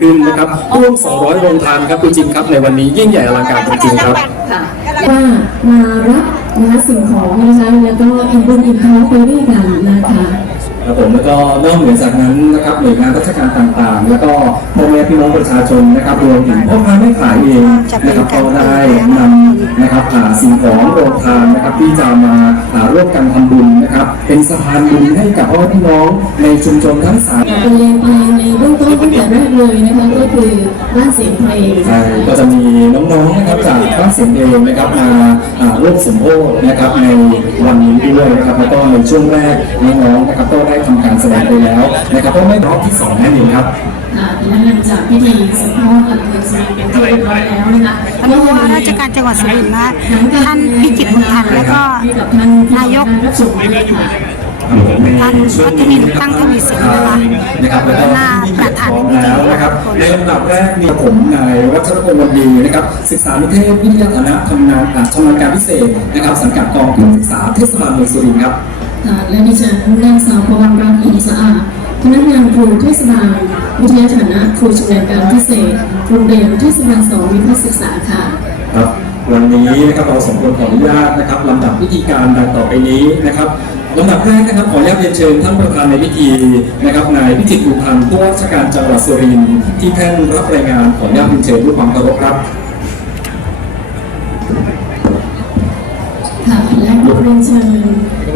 ขึ้นนะครับร่วม 200 โรงทานครับคุณจิมครับในวันนี้ยิ่งใหญ่อลังการจริงๆครับ ค่ะว่ามารับนะคะสิ่งของนะคะแล้วก็อิ่มบุญอิ่มท้องไปด้วยกันนะคะครับผมแล้วก็นอกเหนือจากนั้นนะครับหน่วยงานราชการต่างๆ แล้วก็พ่อแม่พี่น้องประชาชนนะครับรวมถึงพ่อค้าแม่ขายเองนะครับก็ได้นำนะครับอ่าสิ่งของโรงทานนะครับที่จะมาอ่าร่วมกันทำบุญนะครับ เป็นสะพานบุญให้กับพ่อแม่พี่น้องในชุมชนทั้งสามบรรเลงเพลงในเบื้องต้นตั้งแต่แรกเลยนะคะก็คือบ้านเสียงเพลงใช่ก็จะมีน้องๆนะครับจากบ้านเสียงเองนะครับมาอ่าร่วมสมโภชนะครับในวันนี้ด้วยนะครับแล้วก็ในช่วงแรกน้องๆนะครับก็ได้ทำการแสดงไปแล้วนะครับก็ไม่รอบที่สองนั่นเองครับค่ะ และหลังจากพิธีสมโภชหลักเมืองสุรินทร์เป็นที่เรียบร้อยแล้วนะคะท่านผู้ว่าราชการจังหวัดสุรินทร์นะท่านพิจิตรบุญทันแล้วก็ให้กับท่านนายกรับชมด้วยค่ะท่านวัฒนินตั้งทวีสินนะคะนะครับแล้วก็หน้าประธานพร้อมในพิธีแล้วนะครับ ในลำดับแรกมีผมนายวัชรพงศ์วันดีนะครับ ศึกษานิเทศวิทยาฐานะทำงานอ่าชำนาญการพิเศษนะครับ สังกัดกองทุนศึกษาเทศบาลเมืองสุรินทร์ครับค่ะและดิฉันนางสาวพรรัตน์อินสะอาด พนักงานครูเทศบาลวิทยาฐานะครูชำนาญการพิเศษโรงเรียนเทศบาลสองวิทยาศึกษาค่ะครับวันนี้นะครับเราสองคนขออนุญาตนะครับลำดับพิธีการดังต่อไปนี้นะครับลำดับแรกนะครับขออนุญาตเรียนเชิญท่านประธานในพิธีนะครับนายพิจิตรบุญพันธ์ผู้ว่าราชการจังหวัดสุรินทร์ที่แท่นรับรายงานขออนุญาตเรียนเชิญด้วยความเคารพครับ และขอเรียนเชิญ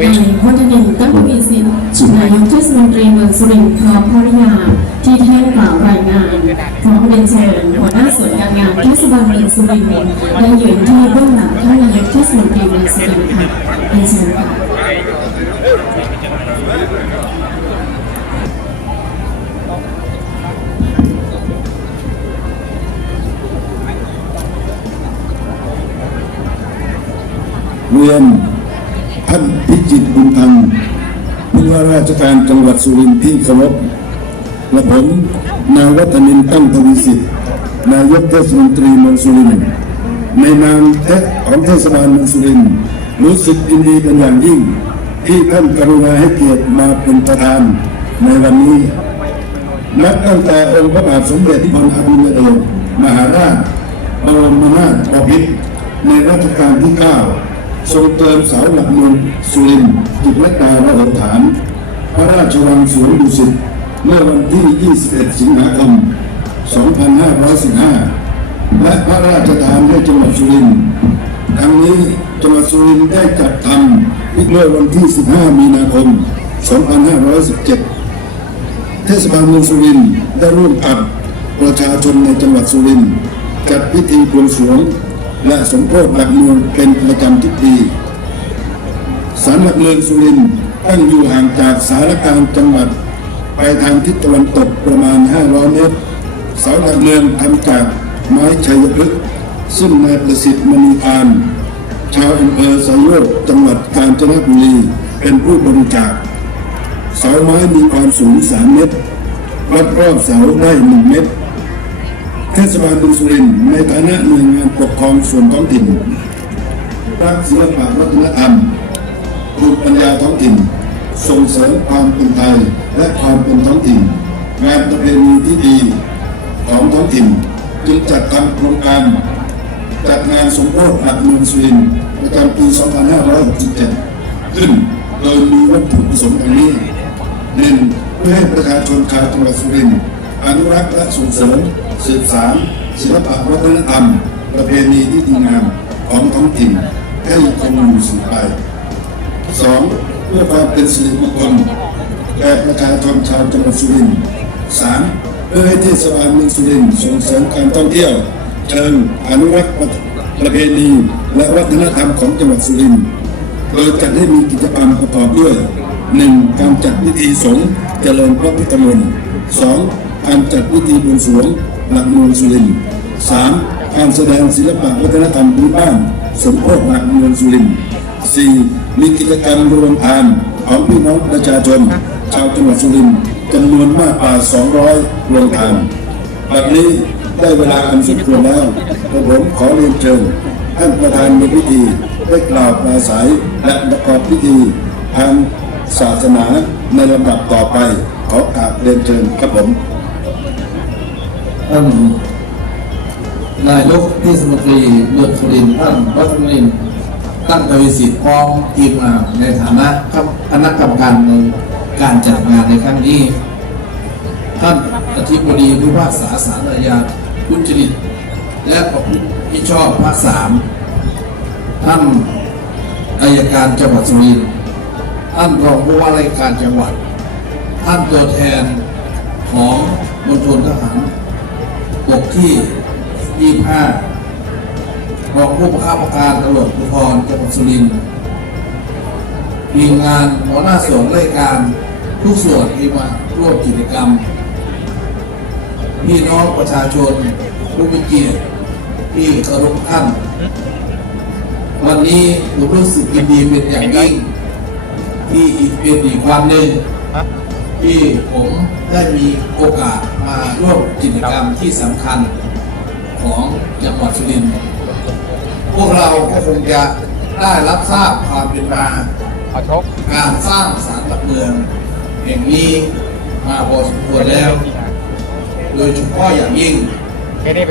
นายวัฒนินตั้งทวีสินนายกเทศมนตรีเมืองสุรินทร์พร้อมภริยาที่แท่นกล่าวรายงานพร้อมเรียนเชิญหัวหน้าส่วนการงานเทศบาลเมืองสุรินทร์ได้ยืนที่เบื้องหลังท่านนายกเทศมนตรีเมืองสุรินทร์ค่ะเรียนเชิญค่ะเรียนท่านพิ จิตบุญทันผู้ว่าราชการจังหวัดสุรินทร์ที่เคารพและผมนายวัฒนินตั้งทวีสิทธิ์นายกเทศมนตรีเมืองสุรินทร์ในนามเทศของเทศบาลเมืองสุรินทร์รู้สึกยินดีเป็นอย่างยิ่ง ที่ท่านกรุณาให้เกียรติมาเป็นประธานในวันนี้นับตั้งแต่องค์พระบาทสมเด็จพระอดุลยเดชมหาราชบรมนาถบพิตรในรัชกาลที่ 9 ทรงเติมเสาหลักเมืองสุรินทร์จุดและดาวรฐาน พระราชวังสวนดุสิตเมื่อวันที่ 21 สิงหาคม 2515 และพระราชทานให้จังหวัดสุรินทร์ทั้งนี้จังหวัดสุรินทร์ได้จัดทำเมื่อวันที่ 15 มีนาคม 2517 เทศบาลเมืองสุรินทร์ได้ร่วมกับประชาชนในจังหวัดสุรินทร์จัดพิธีบวงสรวง และสมโภชหลักเมืองเป็นประจำทุกปีศาลหลักเมืองสุรินทร์ตั้งอยู่ห่างจากสารกลางจังหวัด ไปทางทิศตะวันตกประมาณ 500 เมตรเสาหลักเมืองทำจากไม้ชัยพฤกษ์ซึ่งนายประสิทธิ์มณีพานชาวอำเภอสายโยกจังหวัดกาญจนบุรีเป็นผู้บริจาคเสาไม้มีความสูง 3 เมตรวัดรอบเสาได้ 1 เมตร เทศบาลเมืองสุรินทร์ในฐานะหน่วยงานปกครองส่วนท้องถิ่น รักศิลปะวัฒนธรรมภูมิปัญญาท้องถิ่น ส่งเสริมความเป็นไทยและความเป็นท้องถิ่น งานประเพณีที่ดีของท้องถิ่นจึงจัดทำโครงการจัดงานสมโภชหลักเมืองสุรินทร์ประจำปี 2567 ขึ้นโดยมีวัตถุประสงค์ดังนี้หนึ่งเพื่อให้ประชาชนชาวจังหวัดสุรินทร์อนุรักษ์และส่งเสริม สืบสานศิลปะวัฒนธรรม ประเพณีที่ดีงามของท้องถิ่นให้คงอยู่สืบไปสองเพื่อความเป็นสิริมงคลแก่ประชาชนชาวจังหวัดสุรินทร์สามเพื่อให้เทศบาลเมืองสุรินทร์ส่งเสริมการท่องเที่ยวเชิงอนุรักษ์ประเพณีและวัฒนธรรมของจังหวัดสุรินทร์โดยจัดให้มีกิจกรรมประกอบด้วย 1. การจัดพิธีสงฆ์เจริญพระพุทธมนต์ 2. การจัดพิธีบวงสรวง หลักเมืองสุรินทร์ 3. การแสดงศิลปะวัฒนธรรมพื้นบ้านสมโภชหลักเมืองสุรินทร์ 4. มีกิจกรรมรวมทานของพี่น้องประชาชน ชาวจังหวัดสุรินทร์จำนวนมากกว่า 200 โรงทานบัดนี้ได้เวลาอันสมควรแล้วกระผมขอเรียนเชิญท่านประธานในพิธีได้กล่าวปราศัยและประกอบพิธีทางศาสนาในลำดับต่อไปขอกราบเรียนเชิญครับผม ท่านนายกเทศมนตรีเมืองสุรินทร์ท่านวัฒนินทร์ตั้งทวีสิทธิ์พร้อมทีมงานในฐานะคณะกรรมการในการจัดงานในครั้งนี้ ท่านอธิบดีพิพากษาสารอาญาทุจริตและประพฤติมิชอบภาคสามท่านอายการจังหวัดสุรินทร์ท่านรองผู้ว่าราชการจังหวัด ท่านตัวแทนของมณฑลทหาร บกที่ 25 รองผู้บังคับการตำรวจภูธรจังหวัดสุรินทร์ทีมงานหัวหน้าส่วนราชการทุกส่วนที่มาร่วมกิจกรรม พี่น้องประชาชนผู้มีเกียรติที่เคารพท่าน วันนี้ผมรู้สึกยินดีเป็นอย่างยิ่ง ที่อีกเป็นอีกวันหนึ่งที่ผมได้มีโอกาส มาร่วมกิจกรรมที่สำคัญของจังหวัดสุรินทร์พวกเราก็คงจะได้รับทราบความเป็นมาขอชการสร้างสารหลักเมืองแห่งนี้มาพอสมควรแล้ว โดยเฉพาะอย่างยิ่ง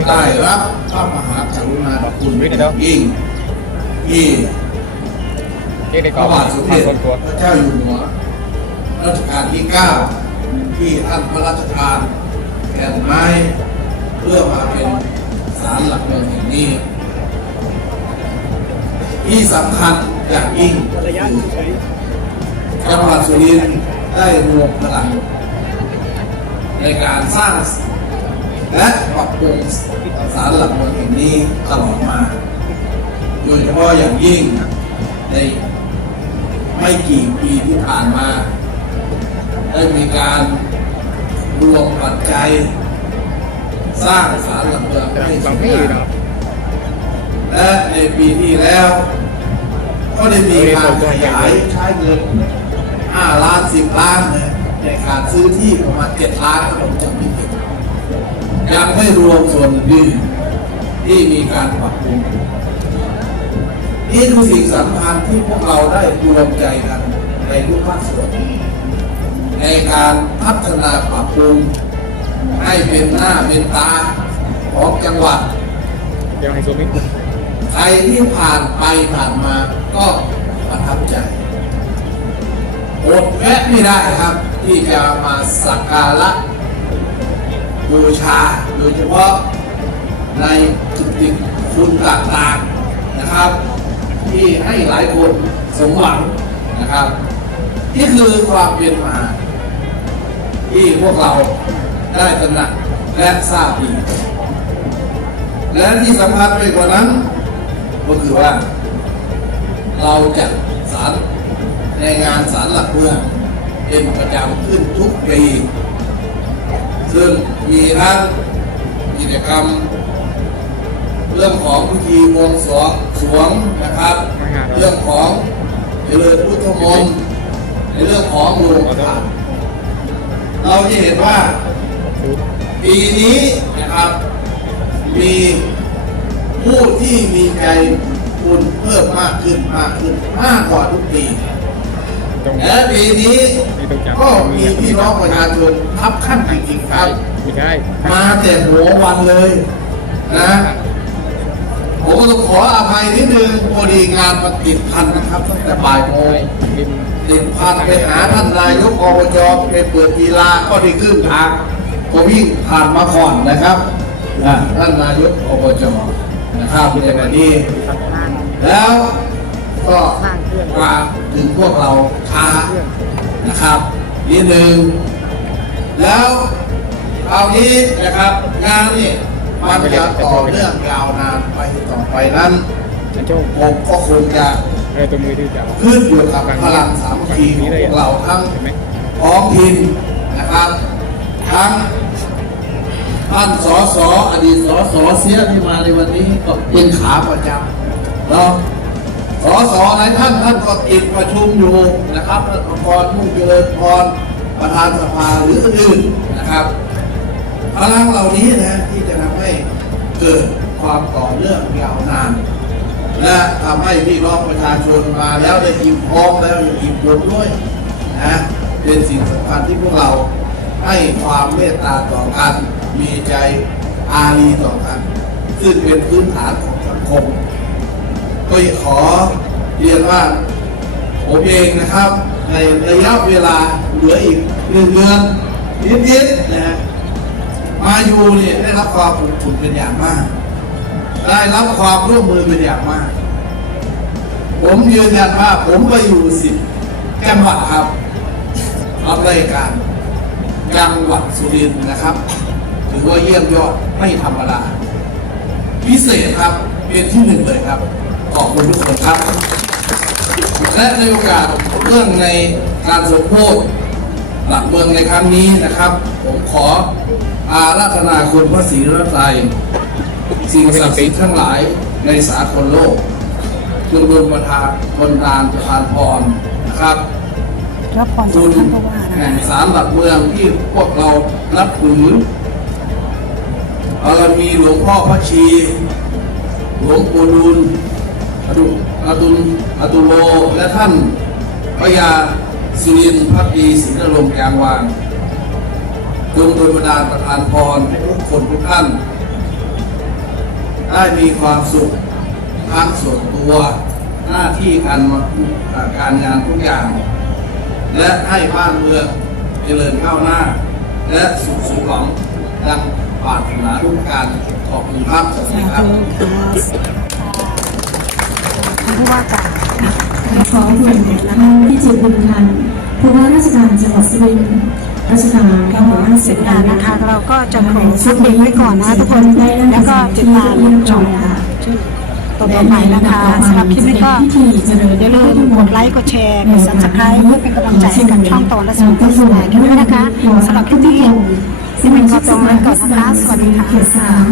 ได้รับพระมหากรุณาธิคุณเป็นอย่างยิ่งที่พระบาทสมเด็จส่วนตัวพระเจ้าอยู่หัวรัชกาลที่ 9 ที่ท่านพระราชทาน แผ่นไม้ เพื่อมาเป็นศาลหลักเมืองแห่งนี้ ที่สำคัญอย่างยิ่งจังหวัดสุรินทร์ได้รวมพลังในการสร้างและปรับปรุงศาลหลักเมืองแห่งนี้ตลอดมา โดยเฉพาะอย่างยิ่งในไม่กี่ปีที่ผ่านมา ได้มีการ รวมปัจจัย สร้างศาลหลักเมืองให้สบางวยพี่งามเนาะและในปีที่แล้ว ก็ได้มีการขยายใช้เงิน 5 ล้าน 10 ล้านในการซื้อที่ประมาณ 7 ล้านถ้าผมจำไม่ผิดยังไม่รวมส่วนอื่นที่มีการปรับปรุงนี่คือสิ่งสำคัญที่พวกเราได้รวมใจกันในทุกภาคส่วน ในการพัฒนาปรับปรุงให้เป็นหน้าเป็นตาของจังหวัดเดี๋ยวให้ซูมิงใครที่ผ่านไปผ่านมาก็ประทับใจอดแวะไม่ได้ครับ ที่จะมาสักการะบูชาโดยเฉพาะในจุดติคุณต่างๆนะครับ ที่ให้หลายคนสมหวังนะครับ นี่คือความเป็นมา ที่พวกเราได้ตระหนักและทราบดี และที่สำคัญไปกว่านั้น ก็คือว่า เราจะสารในงานสารหลักเมืองเป็นประจำขึ้นทุกปี ซึ่งมีทั้งกิจกรรม เรื่องของพิธีบวงสรวงสรวงนะครับ เรื่องของเจริญพุทธมนต์ในเรื่องของโรงทาน เราจะเห็นว่าปีนี้นะครับมีผู้ที่มีใจบุญเพิ่มมากขึ้นมากขึ้นมากกว่าทุกปีตรงและปีนี้นี่ต้องจับก็มีพี่น้องประชาชนทับขั้นจริงๆครับไม่ใช่มาแต่หัววันเลยนะผมก็ต้องขออภัยนิดนึงพอดีงานมันติดพันนะครับตั้งแต่บ่ายโมง ริมติดพันไปหาท่านนายกอบจไปเปิดกีฬาก็ได้ขึ้นทางก็วิ่งผ่านมาก่อนนะครับท่านนายกอบจนะครับในวันนี้ แล้วก็มาถึงพวกเราช้านะครับนิดนึงแล้วครานี้นะครับงานนี่มันจะต่อเนื่องยาวนานไปต่อไปนั้นผมก็คงจะ ตัวมือที่จับขึ้นอยู่กับพลังสามัคคีของพวกเราทั้งเห็นไหมท้องถิ่นนะครับ ทั้งท่านสอสออดีตสอสอเสียที่มาในวันนี้ก็เป็นขาประจำเนาะสอสอหลายท่านท่านก็ติดประชุมอยู่นะครับท่านองค์กรมุ่งเจริญพรประธานสภาหรืออื่นๆนะครับพลังเหล่านี้นะที่จะทำให้เกิดความต่อเนื่องยาวนาน และทำให้พี่น้องประชาชนมาแล้วได้อิ่มท้องแล้วยังอิ่มบุญด้วยนะเป็นสิ่งสำคัญที่พวกเราให้ความเมตตาต่อกันมีใจอารีต่อกัน ซึ่งเป็นพื้นฐานของสังคม ก็ขอเรียนว่าผมเองนะครับ ในระยะเวลาเหลืออีกหนึ่งเดือนนิดๆนะฮะมาอยู่เนี่ยได้รับความอบอุ่นเป็นอย่างมาก ได้รับความร่วมมือเป็นอย่างมาก ผมยืนยันว่าผมไปอยู่สิบจังหวัดครับรับรายการจังหวัดสุรินทร์นะครับ ถือว่าเยี่ยมยอดไม่ธรรมดาพิเศษครับเป็นที่หนึ่งเลยครับ ขอบคุณทุกคนครับ และในโอกาสเรื่องในการสมโภชหลักเมืองในครั้งนี้นะครับ ผมขออาราธนาคุณพระศรีรัตน์ สิ่งศักดิ์สิทธิ์ทั้งหลายในสากลโลกจงดลประทานบนดาลประทานพรนะครับรับพรจากคุณท่านผู้ว่านะแห่งสารหลักเมืองที่พวกเรานับถือบามีหลวงพ่อพระชี หลวงปู่ดูลอดุอดุลอดุโล และท่านพระยาสุรินทร์พักดีสินนรงค์แกงวางจงโดยประดาประทานพรให้ทุกคนทุกท่าน ได้มีความสุขทั้งส่วนตัว หน้าที่การการงานทุกอย่าง และให้บ้านเมืองเจริญก้าวหน้า และสุขสุขหวังดังปรารถนาทุกการขอบคุณครับสวัสดีครับผู้ว่าการขอเรียนนะคะที่จิตบุญทันผู้ว่าราชการจังหวัดสุรินทร์ ราชการกำลังเสร็จอ่านะคะ เราก็จะขอฟุตเด็กไว้ก่อนนะทุกคน แล้วก็ติดตามชมค่ะตัวต่อไปนะคะสำหรับคลิปนี้ก็อย่าลืมกดไลค์กดแชร์กดซับสไครต์เพื่อเป็นกำลังใจให้กับช่องตอนและสมุทรสาครด้วยนะคะสำหรับคลิปนี้สมาชิกสภาเทศบาลเขตสาม